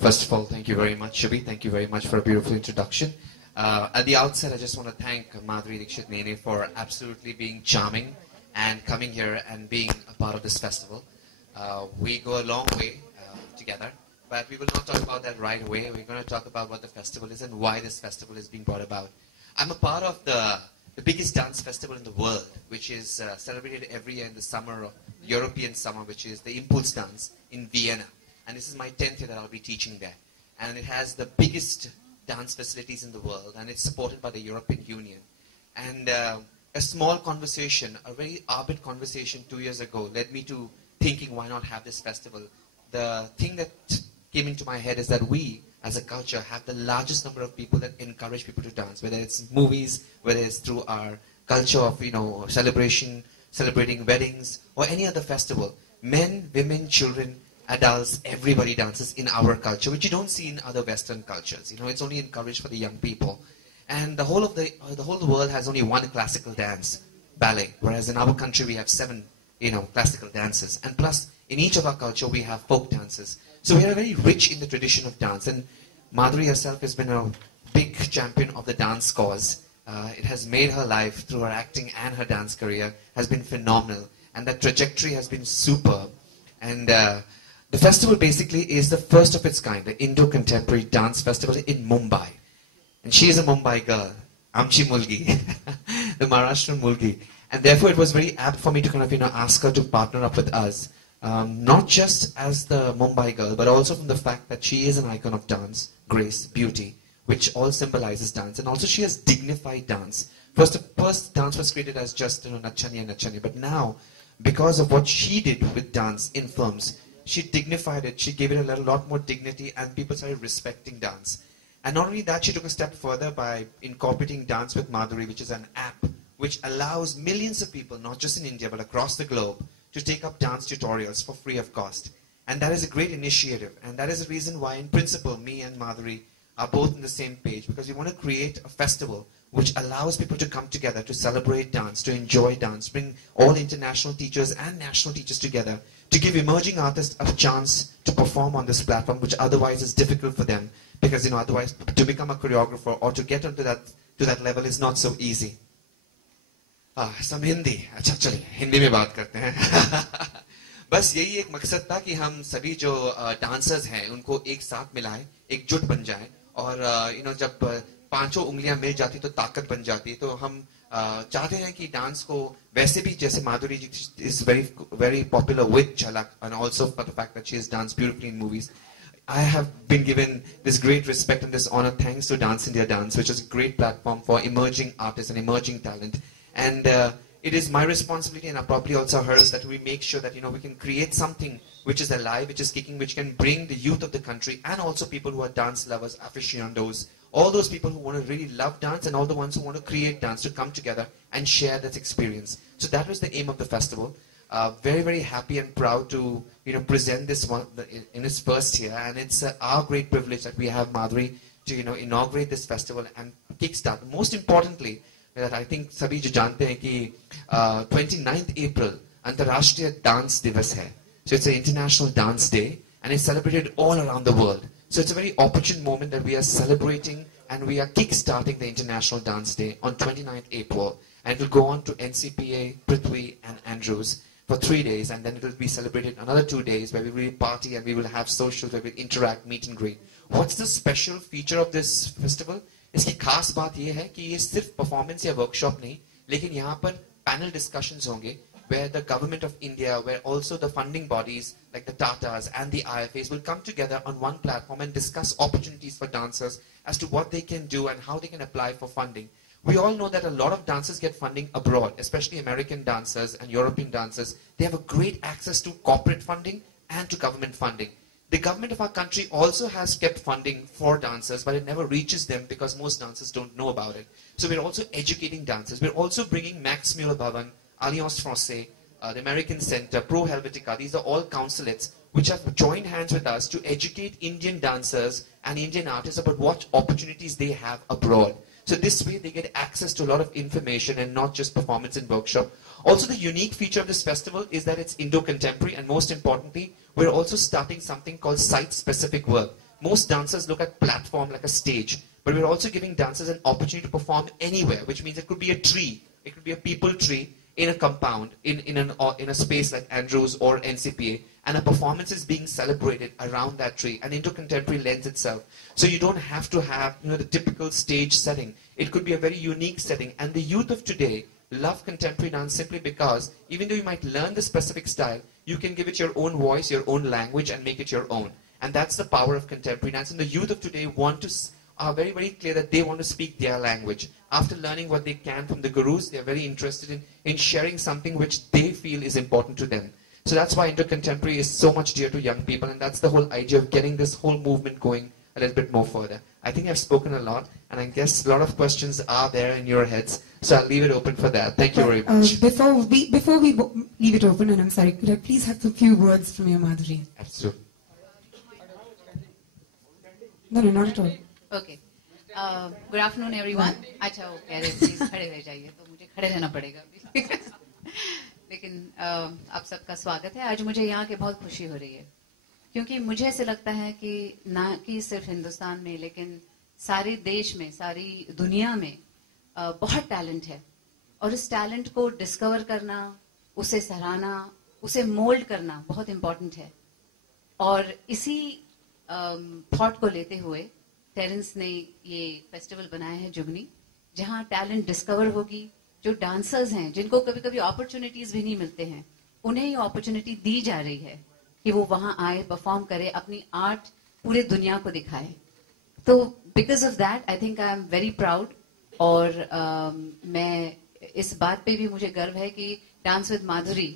First of all, thank you very much, Shubhi. Thank you very much for a beautiful introduction. At the outset, I just want to thank Madhuri, Dixit, Nene for absolutely being charming and coming here and being a part of this festival. We go a long way together, but we will not talk about that right away. We're going to talk about what the festival is and why this festival is being brought about. I'm a part of the biggest dance festival in the world, which is celebrated every year in the summer, of European summer, which is the Impulse Dance in Vienna. And this is my 10th year that I'll be teaching there. And it has the biggest dance facilities in the world, and it's supported by the European Union. And a small conversation, a very ardent conversation 2 years ago led me to thinking, why not have this festival? The thing that came into my head is that we, as a culture, have the largest number of people that encourage people to dance, whether it's movies, whether it's through our culture of, celebrating weddings, or any other festival. Men, women, children, adults, everybody dances in our culture, which you don't see in other Western cultures. It's only encouraged for the young people. And the whole of the world has only one classical dance, ballet, whereas in our country we have 7, classical dances. And plus, in each of our culture we have folk dances. So we are very rich in the tradition of dance. And Madhuri herself has been a big champion of the dance cause. It has made her life, through her acting and her dance career, has been phenomenal. And that trajectory has been superb. And the festival basically is the first of its kind, the Indo-Contemporary Dance Festival in Mumbai. And she is a Mumbai girl, Amchi Mulgi, the Maharashtrian Mulgi. And therefore it was very apt for me to kind of, ask her to partner up with us. Not just as the Mumbai girl, but also from the fact that she is an icon of dance, grace, beauty, which all symbolizes dance. And also she has dignified dance. First dance was created as just, Nachani and Nachani. But now, because of what she did with dance in films, she dignified it, she gave it a lot more dignity, and people started respecting dance. And not only that, she took a step further by incorporating Dance with Madhuri, which is an app which allows millions of people, not just in India, but across the globe, to take up dance tutorials for free of cost. And that is a great initiative. And that is the reason why, in principle, me and Madhuri are both on the same page, because we want to create a festival which allows people to come together to celebrate dance, to enjoy dance, bring all international teachers and national teachers together to give emerging artists a chance to perform on this platform, which otherwise is difficult for them, because otherwise to become a choreographer or to get onto that level is not so easy. Some Hindi. अच्छा चलिए हिंदी में बात करते हैं. बस यही एक मकसद था कि हम सभी जो डांसर्स हैं उनको एक साथ मिलाएं, एकजुट बन जाएं, और जब पांचों उंगलियां मिल जाती तो ताकत बन जाती. तो हम चाहते हैं कि डांस को वैसे भी, जैसे माधुरी जी is very popular with Jhalak, and also for the fact that she has danced beautifully in movies. I have been given this great respect and this honor thanks to Dance India Dance, which is a great platform for emerging artists and emerging talent. And it is my responsibility, and probably also hers, that we make sure that we can create something which is alive, which is kicking, which can bring the youth of the country and also people who are dance lovers, aficionados, all those people who want to really love dance, and all the ones who want to create dance, to come together and share that experience. So that was the aim of the festival. Very, very happy and proud to present this one in its first year, and it's our great privilege that we have Madhuri to inaugurate this festival and kickstart. Most importantly, that I think सभी जो जानते हैं कि 29th April अंतर्राष्ट्रीय dance दिवस है. So it's an international dance day, and it's celebrated all around the world. So it's a very opportune moment that we are celebrating, and we are kick-starting the International Dance Day on 29th April. And it will go on to NCPA, Prithvi and Andrews for 3 days, and then it will be celebrated another 2 days where we will party and we will have socials, where we will interact, meet and greet. What's the special feature of this festival? इसकी खास बात ये है कि ये सिर्फ performance या workshop नहीं, लेकिन यहाँ पर पैनल डिस्कशंस होंगे, where the government of India, where also the funding bodies like the Tatas and the IFAs will come together on one platform and discuss opportunities for dancers as to what they can do and how they can apply for funding. We all know that a lot of dancers get funding abroad, especially American dancers and European dancers. They have a great access to corporate funding and to government funding. The government of our country also has kept funding for dancers, but it never reaches them because most dancers don't know about it. So we're also educating dancers. We're also bringing Max Muller Bhavan, Alliance Francaise, the American Center, Pro Helvetica. These are all consulates which have joined hands with us to educate Indian dancers and Indian artists about what opportunities they have abroad. So this way they get access to a lot of information and not just performance and workshop. Also, the unique feature of this festival is that it's Indo-contemporary, and most importantly, we're also starting something called site-specific work. Most dancers look at platform like a stage, but we're also giving dancers an opportunity to perform anywhere, which means it could be a tree, it could be a people tree, in a compound, in a space like Andrews or NCPA, and a performance is being celebrated around that tree, and Indo-contemporary lends itself. So you don't have to have the typical stage setting. It could be a very unique setting, and the youth of today love contemporary dance simply because even though you might learn the specific style, you can give it your own voice, your own language, and make it your own. And that's the power of contemporary dance. And the youth of today are very, very clear that they want to speak their language. After learning what they can from the gurus, they're very interested in sharing something which they feel is important to them. So that's why Indo-contemporary is so much dear to young people, and that's the whole idea of getting this whole movement going a little bit more further. I think I've spoken a lot, and I guess a lot of questions are there in your heads, so I'll leave it open for that. Thank you very much. Before we leave it open, and I'm sorry, could I please have a few words from your Madhuri? Absolutely. No, not at all. Okay. Good afternoon, everyone. अच्छा वो कह रहे please खड़े रह जाइए तो मुझे खड़े रहना पड़ेगा लेकिन आप सबका स्वागत है. आज मुझे यहाँ के बहुत खुशी हो रही है, क्योंकि मुझे ऐसे लगता है कि ना कि सिर्फ हिंदुस्तान में, लेकिन सारे देश में, सारी दुनिया में बहुत टैलेंट है, और इस टैलेंट को डिस्कवर करना, उसे सराहना, उसे मोल्ड करना बहुत इम्पोर्टेंट है. और इसी थॉट को लेते हुए टेरेंस ने ये फेस्टिवल बनाया है जुगनी, जहाँ टैलेंट डिस्कवर होगी. जो डांसर्स हैं, जिनको कभी कभी अपॉर्चुनिटीज भी नहीं मिलते हैं, उन्हें ये अपॉर्चुनिटी दी जा रही है कि वो वहां आए, परफॉर्म करे, अपनी आर्ट पूरे दुनिया को दिखाए. तो because of that I think I am very proud, और मैं इस बात पे भी मुझे गर्व है कि डांस विद माधुरी,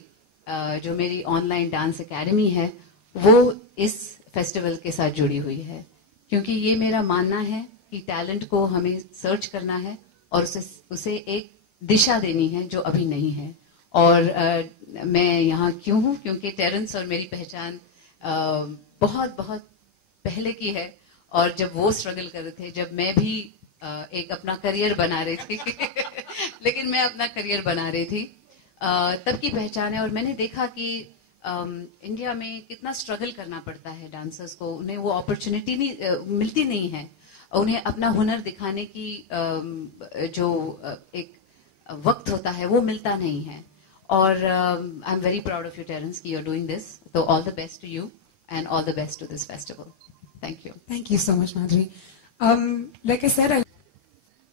जो मेरी ऑनलाइन डांस एकेडमी है, वो इस फेस्टिवल के साथ जुड़ी हुई है. क्योंकि ये मेरा मानना है कि टैलेंट को हमें सर्च करना है और उसे एक दिशा देनी है जो अभी नहीं है. और मैं यहाँ क्यों हूँ? क्योंकि टेरेंस और मेरी पहचान बहुत बहुत पहले की है, और जब वो स्ट्रगल कर रहे थे, जब मैं भी एक अपना करियर बना रही थी लेकिन मैं अपना करियर बना रही थी, तब की पहचान है. और मैंने देखा कि इंडिया में कितना स्ट्रगल करना पड़ता है डांसर्स को, उन्हें वो अपॉर्चुनिटी नहीं मिलती नहीं है, उन्हें अपना हुनर दिखाने की जो एक वक्त होता है वो मिलता नहीं है. और I am very proud of you Terence कि यू आर डूइंग दिस. तो all the best to you and all the best to this festival. Thank you. Thank you so much, Madhuri. Like I said,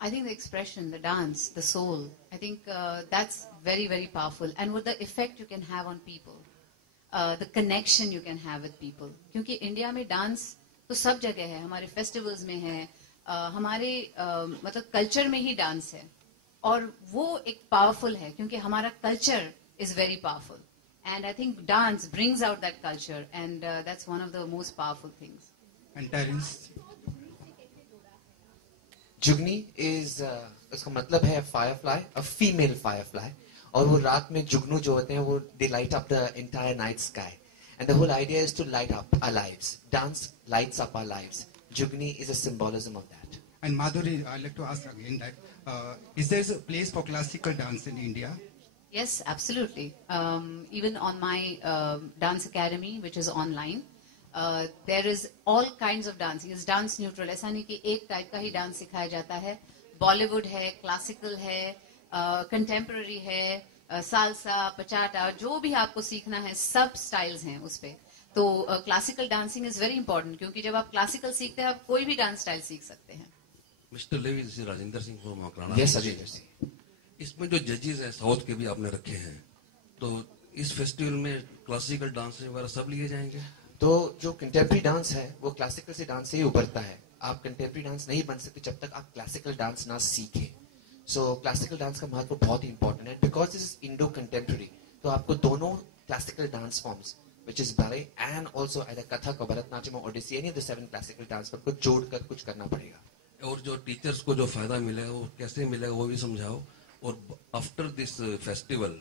I think the expression, the dance, the soul, I think that's very, very powerful. And with the effect you can have on people, the connection you can have with people. क्योंकि India में dance तो सब जगह है, हमारे festivals में है, हमारे मतलब कल्चर में ही डांस है, और वो एक पावरफुल है क्योंकि हमारा culture is very powerful. And I think dance brings out that culture, and that's one of the most powerful things. And Terence, जुगनी is उसका मतलब है firefly, a female firefly, और वो रात में जुगनू जो होते हैं वो they light up the entire night sky, and the whole idea is to light up our lives. Dance lights up our lives. Jugni is a symbolism of that. and Madhuri, I'd like to ask again that is there a place for classical dance in India? Yes, absolutely. Even on my dance academy, which is online, there is all kinds of dancing. It's dance neutral. ऐसा नहीं कि एक type का ही dance सिखाया जाता है. बॉलीवुड है, classical है, कंटेम्पररी है, सालसा, पचाटा, जो भी आपको सीखना है सब स्टाइल्स हैं उस पे. तो classical dancing is very important, क्योंकि जब आप क्लासिकल सीखते हैं आप कोई भी डांस स्टाइल सीख सकते हैं. Mister Levy, this is Rajendra Singh from Makrana. Yes, Rajendra Singh. इसमें जो जजेस हैं साउथ के भी आपने रखे हैं, तो इस फेस्टिवल में क्लासिकल डांस वगैरह सब लिए जाएंगे? तो जो कंटेम्प्रेरी डांस है वो क्लासिकल से डांस से ही उभरता है. आप कंटेम्प्रेरी डांस नहीं बन सकते जब तक आप क्लासिकल डांस ना सीखें. सो क्लासिकल डांस का महत्व बहुत ही इंपॉर्टेंट है, because this is Indo contemporary. तो आपको दोनों classical dance forms which is ballet and also either Kathak और भरतनाट्यम और Odissi, any of the 7 classical dance form को जोड़कर कुछ करना पड़ेगा. और जो टीचर्स को जो फायदा मिलेगा वो कैसे मिलेगा वो भी समझाओ. और आफ्टर दिस फेस्टिवल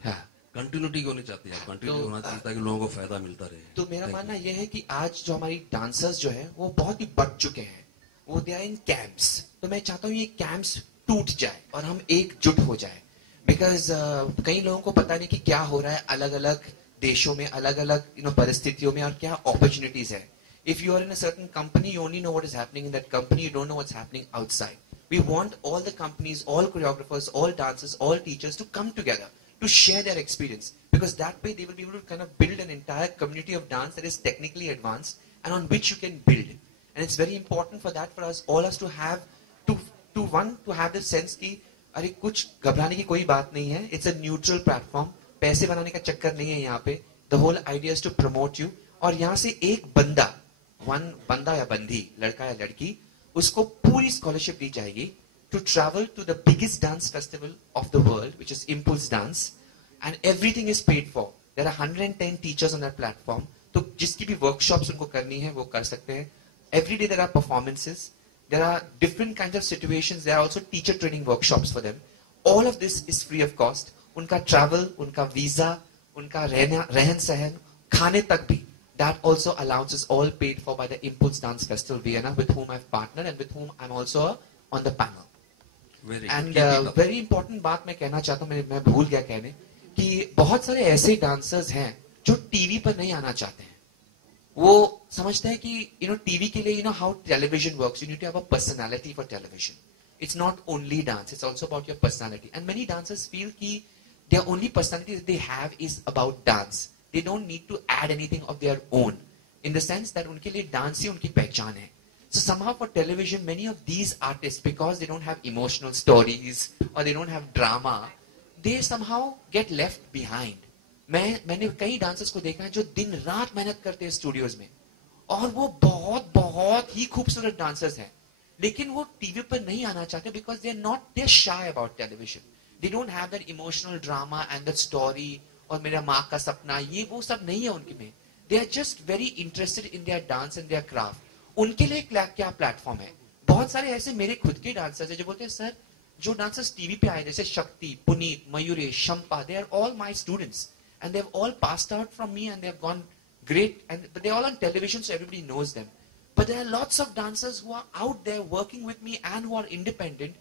कंटिन्यूटी होनी चाहती है, कंटिन्यू होना चाहिए ताकि लोगों को फायदा मिलता रहे. तो मेरा मानना यह है कि आज जो हमारी डांसर्स जो है वो बहुत ही बढ़ चुके हैं, वो दे आर इन कैंप्स. तो मैं चाहता हूँ ये कैंप्स टूट जाए और हम एकजुट हो जाए, बिकॉज कई लोगों को पता नहीं कि क्या हो रहा है अलग अलग देशों में, अलग अलग परिस्थितियों में, और क्या अपॉर्चुनिटीज है. If you are in a certain company, you only know what is happening in that company, you don't know what's happening outside. We want all the companies, all choreographers, all dancers, all teachers to come together to share their experience, because that way they will be able to kind of build an entire community of dance that is technically advanced and on which you can build. And it's very important for that, for us all us to have to have the sense कि अरे कुछ घबराने की कोई बात नहीं है. It's a neutral platform. पैसे बनाने का चक्कर नहीं है यहाँ पे. The whole idea is to promote you. और यहाँ से एक बंदा या बंदी, लड़का या लड़की, उसको पूरी स्कॉलरशिप दी जाएगी to travel to the biggest dance festival of the world, which is Impulse dance, and everything is paid for. There are 110 teachers on that platform. तो जिसकी भी वर्कशॉप्स उनको करनी है वो कर सकते हैं. Every day there are performances, there are different kinds of situations, there are also teacher training workshops for them. All of this is free of cost. उनका ट्रैवल, उनका वीजा, उनका रहन सहन, खाने तक भी, that also allowance is all paid for by the Impulse Dance Festival Vienna, with whom I've partnered and with whom I'm also on the panel. Very important बात मैं कहना चाहता हूँ, मैं भूल गया कहने, कि बहुत सारे ऐसे डांसर्स हैं जो टीवी पर नहीं आना चाहते हैं. वो समझते हैं कि टीवी के लिए how television works, you need to have a personality for television. It's not only dance, it's also about your personality. And many dancers feel कि their only personality that they have is about dance. They don't need to add anything of their own, in the sense that उनके लिए dance ही उनकी पहचान है. So somehow for television, many of these artists, because they don't have emotional stories or they don't have drama, they somehow get left behind. मैंने कई dancers को देखा है जो दिन रात मेहनत करते हैं स्टूडियोज में, और वो बहुत बहुत ही खूबसूरत डांसर्स हैं, लेकिन वो टीवी पर नहीं आना चाहते because they are shy about television. They don't have that emotional drama and that story, और मेरा माँ का सपना, ये वो सब नहीं है उनके में. They are just very interested in their dance and their craft. उनके लिए क्या प्लेटफॉर्म है. बहुत सारे ऐसे मेरे खुद के डांसर्स हैं जो बोलते हैं, सर जो डांसर्स टीवी पे आए, जैसे Shakti, Puneet, Mayuresh, Shampa, they are all my students and they've all passed out from me and they've gone great, but they're all on television so everybody knows them. But there are lots of dancers who are out there working with me and who are independent,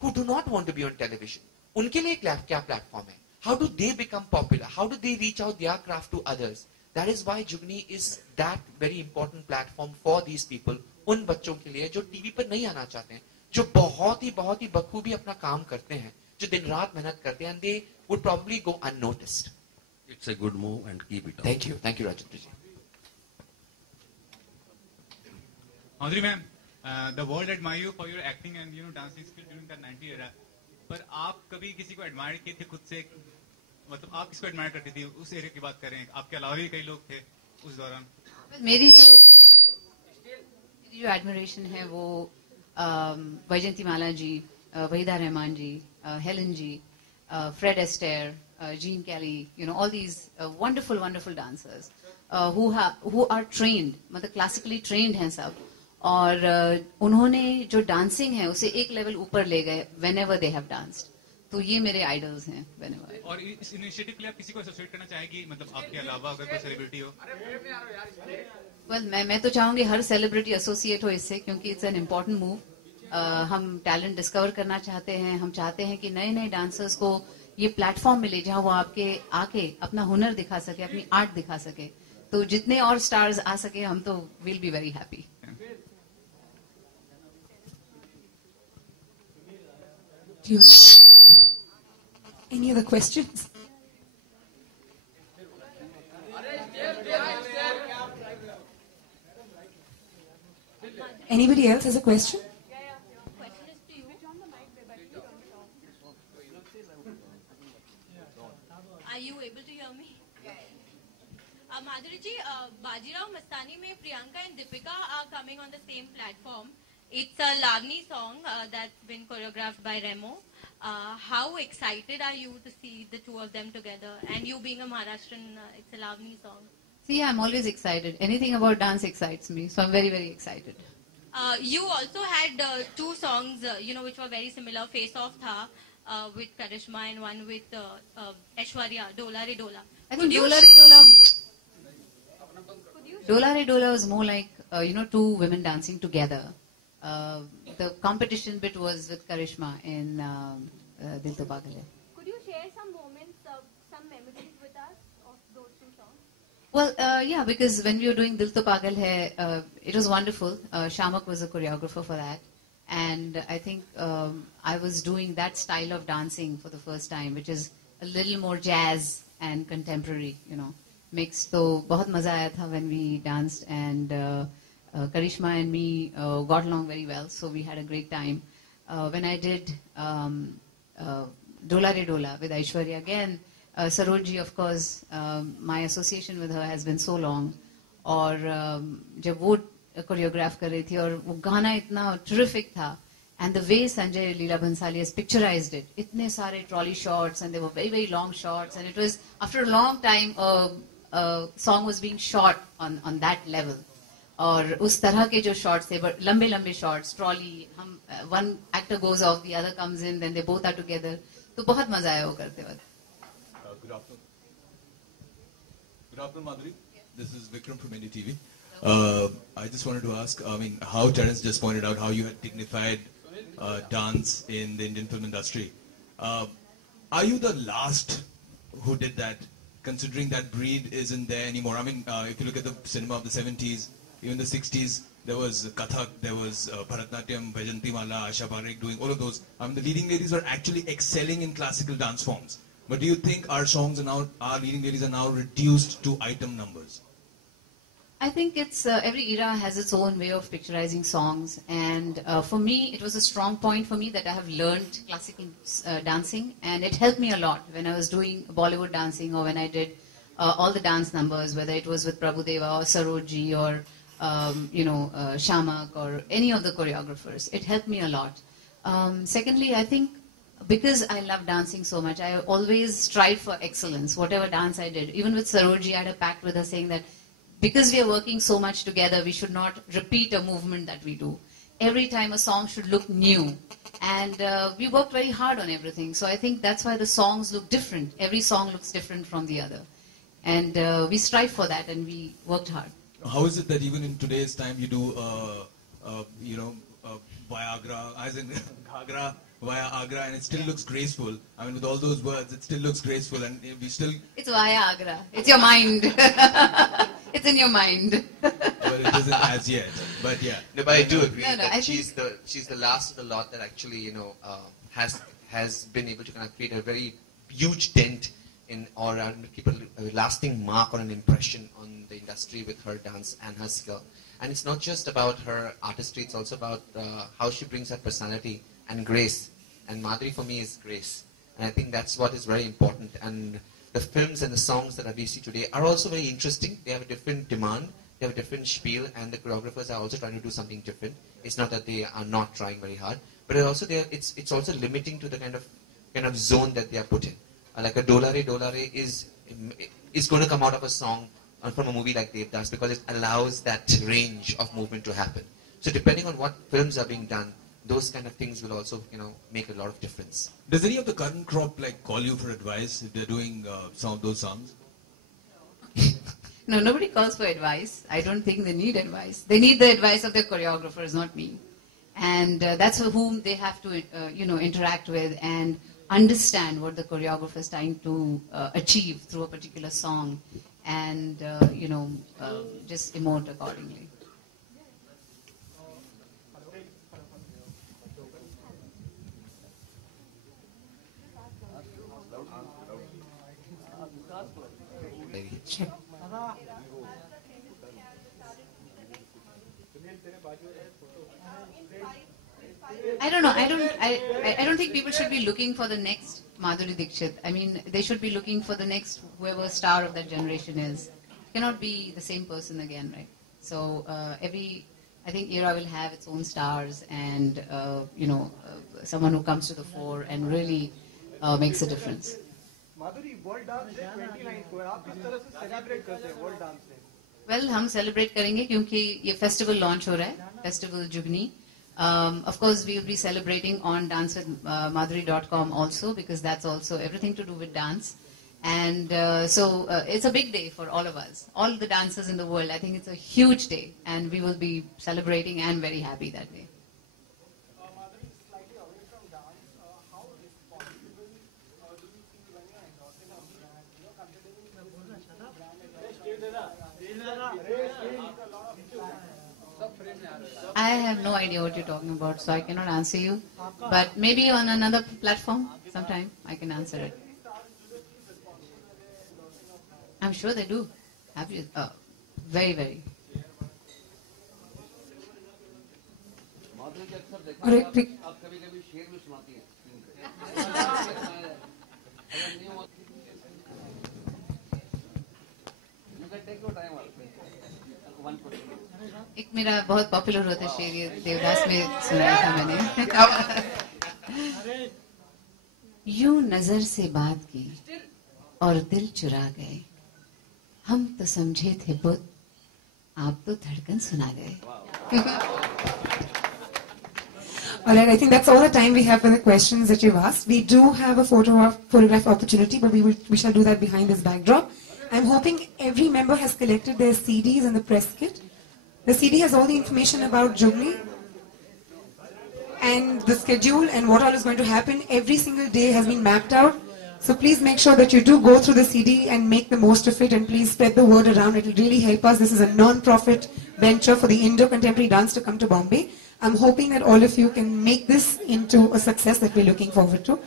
who do not want to be on television. उनके लिए क्या platform है? How do they become popular? How do they reach out their craft to others? That is why JUGNEE is that very important platform for these people. उन बच्चों के लिए जो TV पर नहीं आना चाहते हैं, जो बहुत ही बखूबी अपना काम करते हैं, जो दिन रात मेहनत करते हैं, and they would probably go unnoticed. It's a good move and keep it up. Thank you, Rajendra ji. Madhuri ma'am, the world admire you for your acting and dancing skill during the 90s era. पर आप कभी किसी को admire किए थे खुद से? मतलब आप किसको एडमायर करती थी उस एरिया की बात करें? आपके अलावा भी कई लोग थे उस दौरान? मेरी जो एडमिरेशन है वो Vyjayanthimala ji, Waheeda Rehman ji, Helen ji, Fred Astaire, Gene Kelly, all these wonderful dancers who are trained, मतलब classically trained हैं सब, और उन्होंने जो डांसिंग है उसे एक लेवल ऊपर ले गए whenever they have danced. तो ये मेरे आइडल्स हैं whenever. और इस इनिशिएटिव के लिए आप किसी को एसोसिएट करना चाहेगी, मतलब आपके अलावा अगर कोई सेलिब्रिटी हो? Well, मैं तो चाहूंगी हर सेलिब्रिटी एसोसिएट हो इससे, क्योंकि इट्स एन इम्पोर्टेंट मूव. हम टैलेंट डिस्कवर करना चाहते हैं, हम चाहते हैं कि नए डांसर्स को ये प्लेटफॉर्म मिले जहां वो आके अपना हुनर दिखा सके, अपनी आर्ट दिखा सके. तो जितने और स्टार्स आ सके हम तो will be very happy. Any other questions? Anybody else has a question? Question is to you. Are you able to hear me? Madhuri ji, Bajirao Mastani mein Priyanka and Deepika are coming on the same platform. It's a Lavani song that's been choreographed by Remo. How excited are you to see the two of them together? And you being a Maharashtrian, it's a Lavani song. See, I'm always excited. Anything about dance excites me, so I'm very, very excited. You also had two songs, which were very similar. Face Off Tha with Karishma and one with Aishwarya, Dola Re Dola. I think Dola Re Dola was more like, two women dancing together. The competition bit was with Karishma in Dil To Pagal Hai. Could you share some moments, some memories with us of those two songs? Well, yeah, because when we were doing Dil To Pagal Hai, it was wonderful. Shamak was a choreographer for that. And I think I was doing that style of dancing for the first time, which is a little more jazz and contemporary, mixed. So, बहुत मजा आया था when we danced, and Karishma and me got along very well, so we had a great time. When I did Dola Re Dola with Aishwarya, again, Sarojji, of course, my association with her has been so long. और जब वो choreograph कर रही थी और वो गाना इतना terrific था, and the way Sanjay Leela Bhansali has picturized it, इतने सारे trolley shots, and they were very, very long shots, and it was, after a long time, a song was being shot on that level. और उस तरह के जो shots थे, लंबे shots, trolley, one actor goes off, the other comes in, then they both are together. तो बहुत मजा आया वो करते वक्त. Good afternoon, Madhuri. This is Vikram from NDTV. I just wanted to ask, how Terence just pointed out how you had dignified dance in the Indian film industry. Are you the last who did that, considering that breed isn't there anymore? If you look at the cinema of the 70s, even the 60s, there was Kathak, there was Bharatnatyam, Vaijanti Mala, Asha Parekh doing all of those. The leading ladies were actually excelling in classical dance forms. But do you think our songs are now, our leading ladies are now reduced to item numbers? I think it's every era has its own way of picturizing songs, and for me, it was a strong point for me that I have learned classical dancing, and it helped me a lot when I was doing Bollywood dancing, or when I did all the dance numbers, whether it was with Prabhudeva or Sarojji or Shamak or any of the choreographers. It helped me a lot. Secondly, I think because I love dancing so much, I always strive for excellence, whatever dance I did. Even with Sarojji, I had a pact with her saying that because we are working so much together, we should not repeat a movement that we do. Every time a song should look new. And we worked very hard on everything. So I think that's why the songs look different. Every song looks different from the other. And we strive for that, and we worked hard. How is it that even in today's time you do, Viagra, as in Ghagra, via Agra, and it still looks graceful. I mean, with all those words, it still looks graceful, and we still... It's via Agra. It's your mind. It's in your mind. Well, it isn't as yet, but yeah. No, but I do agree No, that I she's the last of the lot that actually, you know, has been able to kind of create a very huge dent in or people a lasting mark or an impression on the industry with her dance and her skill. And it's not just about her artistry; it's also about how she brings her personality and grace. And Madhuri for me is grace, and I think that's what is very important. And the films and the songs that we see today are also very interesting. They have a different demand, they have a different spiel, and the choreographers are also trying to do something different. It's not that they are not trying very hard, but it's also limiting to the kind of zone that they are put in. Like a Dolare is going to come out of a song from a movie like Devdas because it allows that range of movement to happen. So depending on what films are being done, those kind of things will also, you know, make a lot of difference. Does any of the current crop like call you for advice if they're doing some of those songs? No, nobody calls for advice. I don't think they need advice. They need the advice of their choreographers, not me. And that's whom they have to, interact with and understand what the choreographer is trying to achieve through a particular song, and just emote accordingly. Sure. I don't know. I don't think people should be looking for the next Madhuri Dixit. I mean, they should be looking for the next whoever star of that generation is. Cannot be the same person again, right? So I think era will have its own stars, and someone who comes to the fore and really makes a difference. Madhuri world dance day 29 को है, आप किस तरह से celebrate करते हैं world dance day? Well, हम celebrate करेंगे क्योंकि ये फेस्टिवल लॉन्च हो रहा है, festival जुगनी. Of course, we will be celebrating on dancewithmadhuri.com also, because that's also everything to do with dance. And so it's a big day for all of us, all the dancers in the world. I think it's a huge day, and we will be celebrating and very happy that day. Madhuri, slightly away from dance, how responsible do you feel when you're endorsing a brand? You know, considering I have no idea what you're talking about, so I cannot answer you. But maybe on another platform, sometime, I can answer it. I'm sure they do. Have you? Very, very. All right, एक मेरा बहुत popular होता शेर ये देवदास में सुनाया था मैंने. यूं नजर से बात की और दिल चुरा गए, हम तो समझे थे बुत, आप तो धड़कन सुना गए. All right, I think that's all the time we have for the questions that you've asked. We do have a photograph opportunity, but we shall do that behind this backdrop. I'm hoping every member has collected their CDs and the press kit. The CD has all the information about JUGNEE and the schedule and what all is going to happen. Every single day has been mapped out. So please make sure that you do go through the CD and make the most of it, and please spread the word around. It will really help us. This is a non-profit venture for the Indo-contemporary dance to come to Bombay. I'm hoping that all of you can make this into a success that we're looking forward to.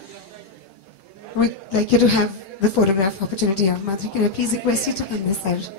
We'd like you to have the photograph opportunity. Madhuri, can I please request you to come this side?